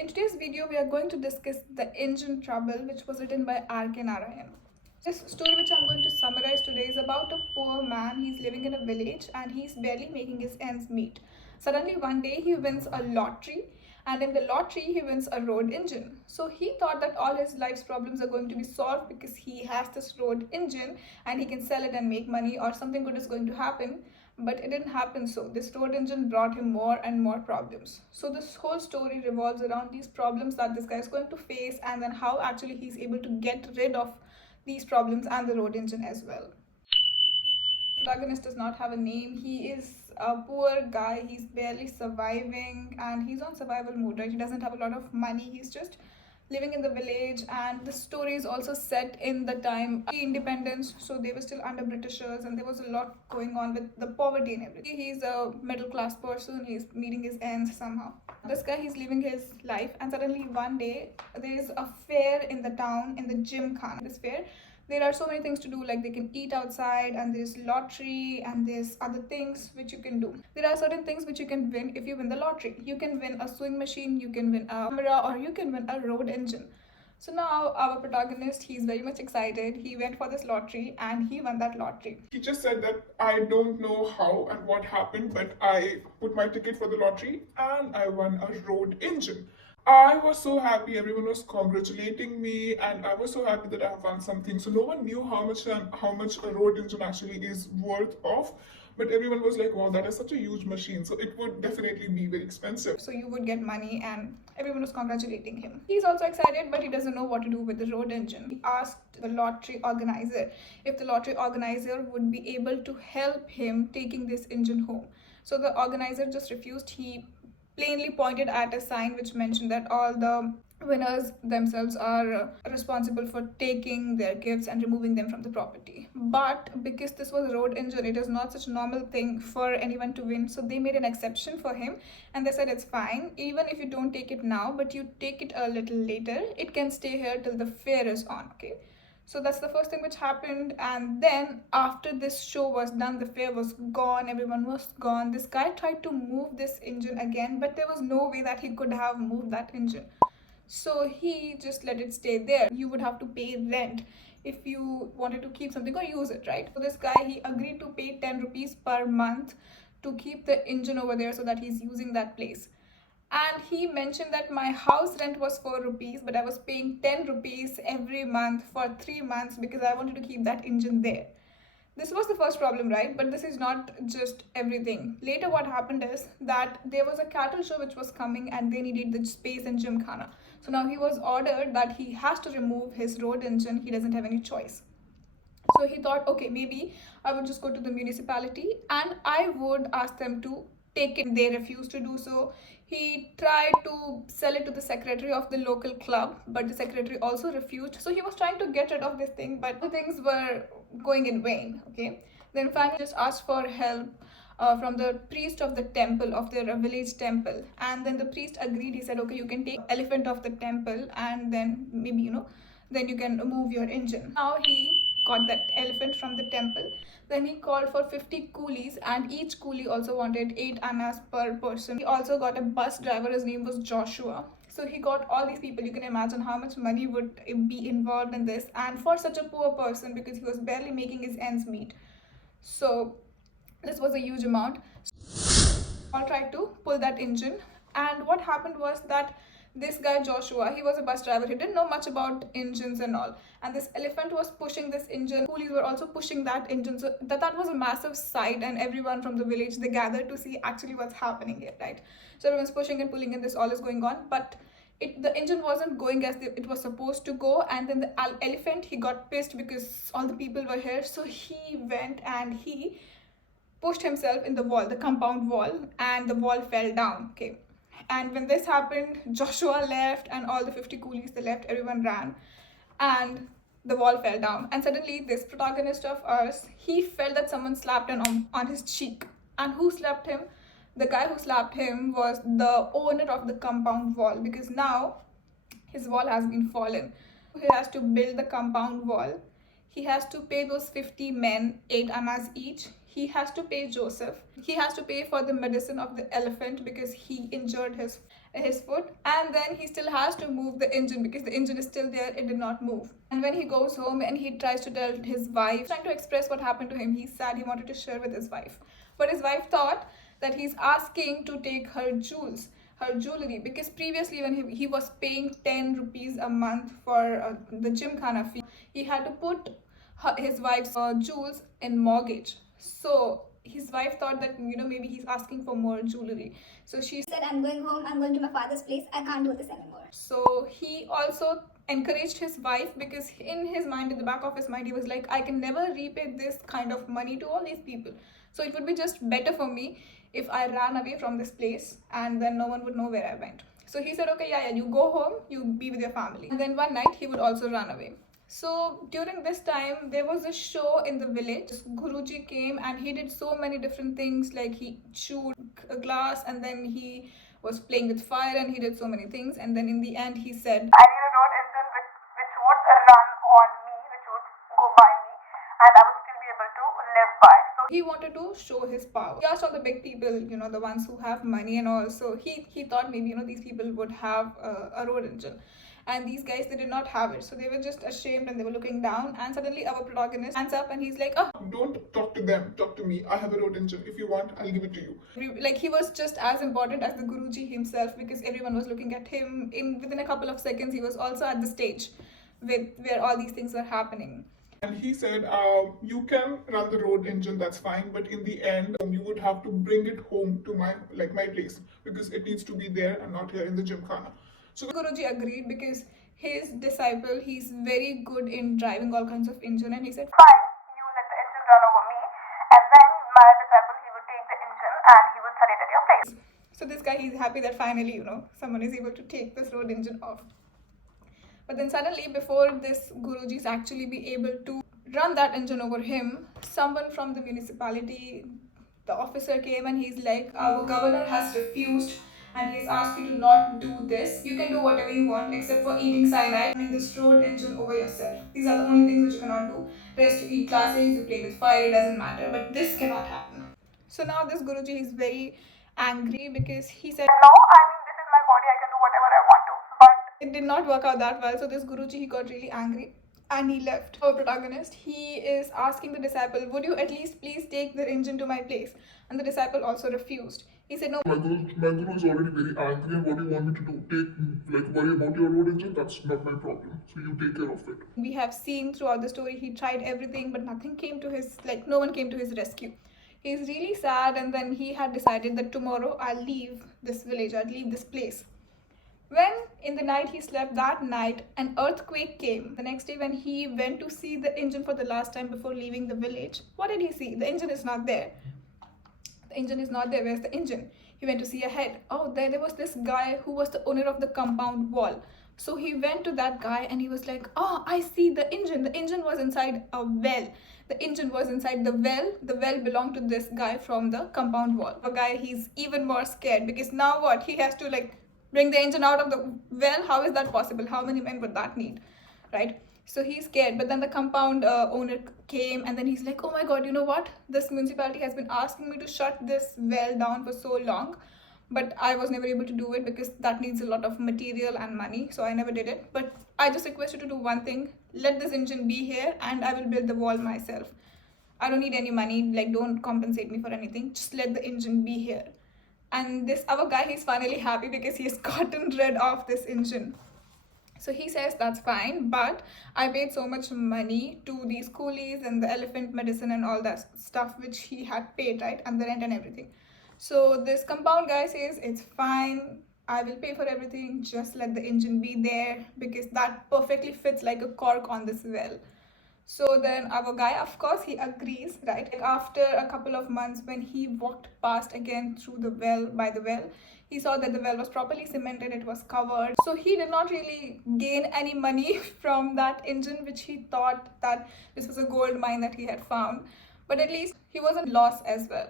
In today's video, we are going to discuss The Engine Trouble, which was written by R.K. Narayan. This story, which I'm going to summarize today, is about a poor man. He's living in a village and he's barely making his ends meet. Suddenly, one day, he wins a lottery, and in the lottery, he wins a road engine. So he thought that all his life's problems are going to be solved because he has this road engine and he can sell it and make money, or something good is going to happen. But it didn't happen so. This road engine brought him more and more problems. So this whole story revolves around these problems that this guy is going to face, and then how actually he's able to get rid of these problems and the road engine as well. The protagonist does not have a name. He is a poor guy. He's barely surviving and he's on survival mode, right? He doesn't have a lot of money. He's just living in the village, and the story is also set in the time independence, so they were still under Britishers and there was a lot going on with the poverty and everything. He's a middle class person. He's meeting his ends somehow. This guy, he's living his life, and suddenly one day there is a fair in the town, in the gymkhana. This fair, there are so many things to do, like they can eat outside, and there's lottery, and there's other things which you can do. There are certain things which you can win if you win the lottery. You can win a sewing machine, you can win a camera, or you can win a road engine. So now our protagonist, he's very much excited. He went for this lottery and he won that lottery. He just said that I don't know how and what happened, but I put my ticket for the lottery and I won a road engine. I was so happy, everyone was congratulating me, and I was so happy that I have won something. So no one knew how much a road engine actually is worth of. But everyone was like, wow, that is such a huge machine. So it would definitely be very expensive. So you would get money, and everyone was congratulating him. He's also excited, but he doesn't know what to do with the road engine. He asked the lottery organizer if the lottery organizer would be able to help him taking this engine home. So the organizer just refused. He plainly pointed at a sign which mentioned that all the winners themselves are responsible for taking their gifts and removing them from the property. But because this was a road engine, it is not such a normal thing for anyone to win, so they made an exception for him, and they said it's fine, even if you don't take it now, but you take it a little later, it can stay here till the fair is on. Okay, so that's the first thing which happened. And then after this show was done, the fair was gone, everyone was gone. This guy tried to move this engine again, but there was no way that he could have moved that engine. So he just let it stay there. You would have to pay rent if you wanted to keep something or use it, right? So this guy, he agreed to pay 10 rupees per month to keep the engine over there so that he's using that place. And he mentioned that my house rent was 4 rupees, but I was paying 10 rupees every month for 3 months because I wanted to keep that engine there. This was the first problem, right? But this is not just everything. Later what happened is that there was a cattle show which was coming and they needed the space in gymkhana. So now he was ordered that he has to remove his road engine. He doesn't have any choice. So he thought, okay, maybe I would just go to the municipality and I would ask them to take it. They refused to do so. He tried to sell it to the secretary of the local club, but the secretary also refused. So he was trying to get rid of this thing, but the things were going in vain. Okay, then finally just asked for help from the priest of the temple, of their village temple, and then the priest agreed. He said, okay, you can take elephant of the temple, and then maybe then you can move your engine. Now he got that elephant from the temple. Then he called for 50 coolies, and each coolie also wanted 8 annas per person. He also got a bus driver. His name was Joshua. So he got all these people. You can imagine how much money would be involved in this, and for such a poor person, because he was barely making his ends meet. So this was a huge amount. All tried to pull that engine, and what happened was that this guy Joshua, he was a bus driver. He didn't know much about engines and all, and this elephant was pushing this engine. Coolies were also pushing that engine. So that was a massive sight, and everyone from the village, they gathered to see actually what's happening here, right? So everyone's pushing and pulling, and this all is going on, but the engine wasn't going as it was supposed to go. And then the elephant, he got pissed because all the people were here, so he went and he pushed himself in the wall, the compound wall, and the wall fell down. Okay, and when this happened, Joshua left and all the 50 coolies, they left, everyone ran, and the wall fell down. And suddenly this protagonist of ours, he felt that someone slapped him on his cheek. And who slapped him? The guy who slapped him was the owner of the compound wall, because now his wall has been fallen. He has to build the compound wall. He has to pay those 50 men 8 annas each. He has to pay Joseph. He has to pay for the medicine of the elephant because he injured his. his foot, and then he still has to move the engine because the engine is still there, it did not move. And when he goes home and he tries to tell his wife, trying to express what happened to him, he's sad, he wanted to share with his wife, but his wife thought that he's asking to take her jewelry, because previously when he was paying 10 rupees a month for the gymkhana fee, he had to put his wife's jewels in mortgage. So his wife thought that maybe he's asking for more jewelry, so she said, I'm going home, I'm going to my father's place, I can't do this anymore. So he also encouraged his wife, because in his mind, in the back of his mind, he was like, I can never repay this kind of money to all these people, so it would be just better for me if I ran away from this place, and then no one would know where I went. So he said, okay, yeah, you go home, you be with your family. And then one night he would also run away. So during this time, there was a show in the village. Guruji came and he did so many different things, like he chewed a glass, and then he was playing with fire, and he did so many things. And then in the end he said, I need a road engine which would run on me, which would go by me, and I would still be able to live by. So he wanted to show his power. He asked all the big people, the ones who have money and all. So he thought maybe these people would have a road engine, and these guys, they did not have it. So they were just ashamed and they were looking down, and suddenly our protagonist stands up and he's like, oh, Don't talk to them, talk to me. I have a road engine. If you want, I'll give it to you. like he was just as important as the Guruji himself, because everyone was looking at him. Within a couple of seconds, he was also at the stage where all these things were happening. And he said, you can run the road engine, that's fine, but in the end, you would have to bring it home to my place, because it needs to be there and not here in the gymkhana. So Guruji agreed, because his disciple, he's very good in driving all kinds of engine, and he said, fine, you let the engine run over me, and then my disciple, he would take the engine and he would set it at your place. so this guy, he's happy that finally, someone is able to take this road engine off. But then suddenly, before this Guruji is actually be able to run that engine over him, someone from the municipality, the officer came, and he's like, our governor has refused, and he's asked you to not do this. You can do whatever you want except for eating cyanide and this road engine over yourself. These are the only things which you cannot do. Rest, you eat classics, you play with fire, it doesn't matter. But this cannot happen. So now this Guruji is very angry, because he said, No, I mean, this is my body, I can do whatever I want to, but it did not work out that well. So this Guruji, he got really angry and he left. Our protagonist, he is asking the disciple, would you at least please take the engine to my place? And the disciple also refused. He said, no, my guru is already very angry, and what do you want me to do? Worry about your road engine? That's not my problem. So you take care of it. we have seen throughout the story, he tried everything, but nothing came to his, no one came to his rescue. He's really sad, and then he had decided that tomorrow I'll leave this village, I'll leave this place. When in the night he slept, that night an earthquake came. The next day when he went to see the engine for the last time before leaving the village, what did he see? The engine is not there. The engine is not there. Where's the engine? He went to see ahead. Oh, there was this guy who was the owner of the compound wall. So he went to that guy and he was like, oh, I see the engine. The engine was inside a well. The engine was inside the well. The well belonged to this guy from the compound wall. The guy, he's even more scared, because now what? He has to bring the engine out of the well. How is that possible? How many men would that need? Right? So he's scared. But then the compound owner came, and then he's like, oh my god, you know what? This municipality has been asking me to shut this well down for so long, but I was never able to do it because that needs a lot of material and money, so I never did it. But I just request you to do one thing. Let this engine be here and I will build the wall myself. I don't need any money, don't compensate me for anything. Just let the engine be here. And this other guy, he's finally happy because he's gotten rid of this engine. So he says, that's fine, but I paid so much money to these coolies and the elephant medicine and all that stuff which he had paid, right? And the rent and everything. So this compound guy says, it's fine, I will pay for everything, just let the engine be there, because that perfectly fits like a cork on this well. So then our guy, of course, he agrees, right? After a couple of months, when he walked past again through the well, by the well, he saw that the well was properly cemented, it was covered. So he did not really gain any money from that engine, which he thought that this was a gold mine that he had found. But at least he was in loss as well.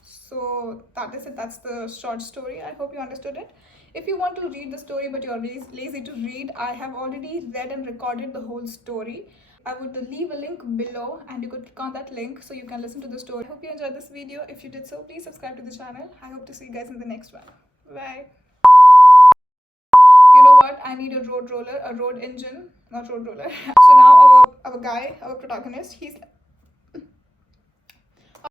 So that is it. That's the short story. I hope you understood it. If you want to read the story but you're lazy to read, I have already read and recorded the whole story. I would leave a link below and you could click on that link so you can listen to the story. I hope you enjoyed this video. If you did so, please subscribe to the channel. I hope to see you guys in the next one. Bye. I need a road roller, a road engine, not road roller. So now our guy, our protagonist, he's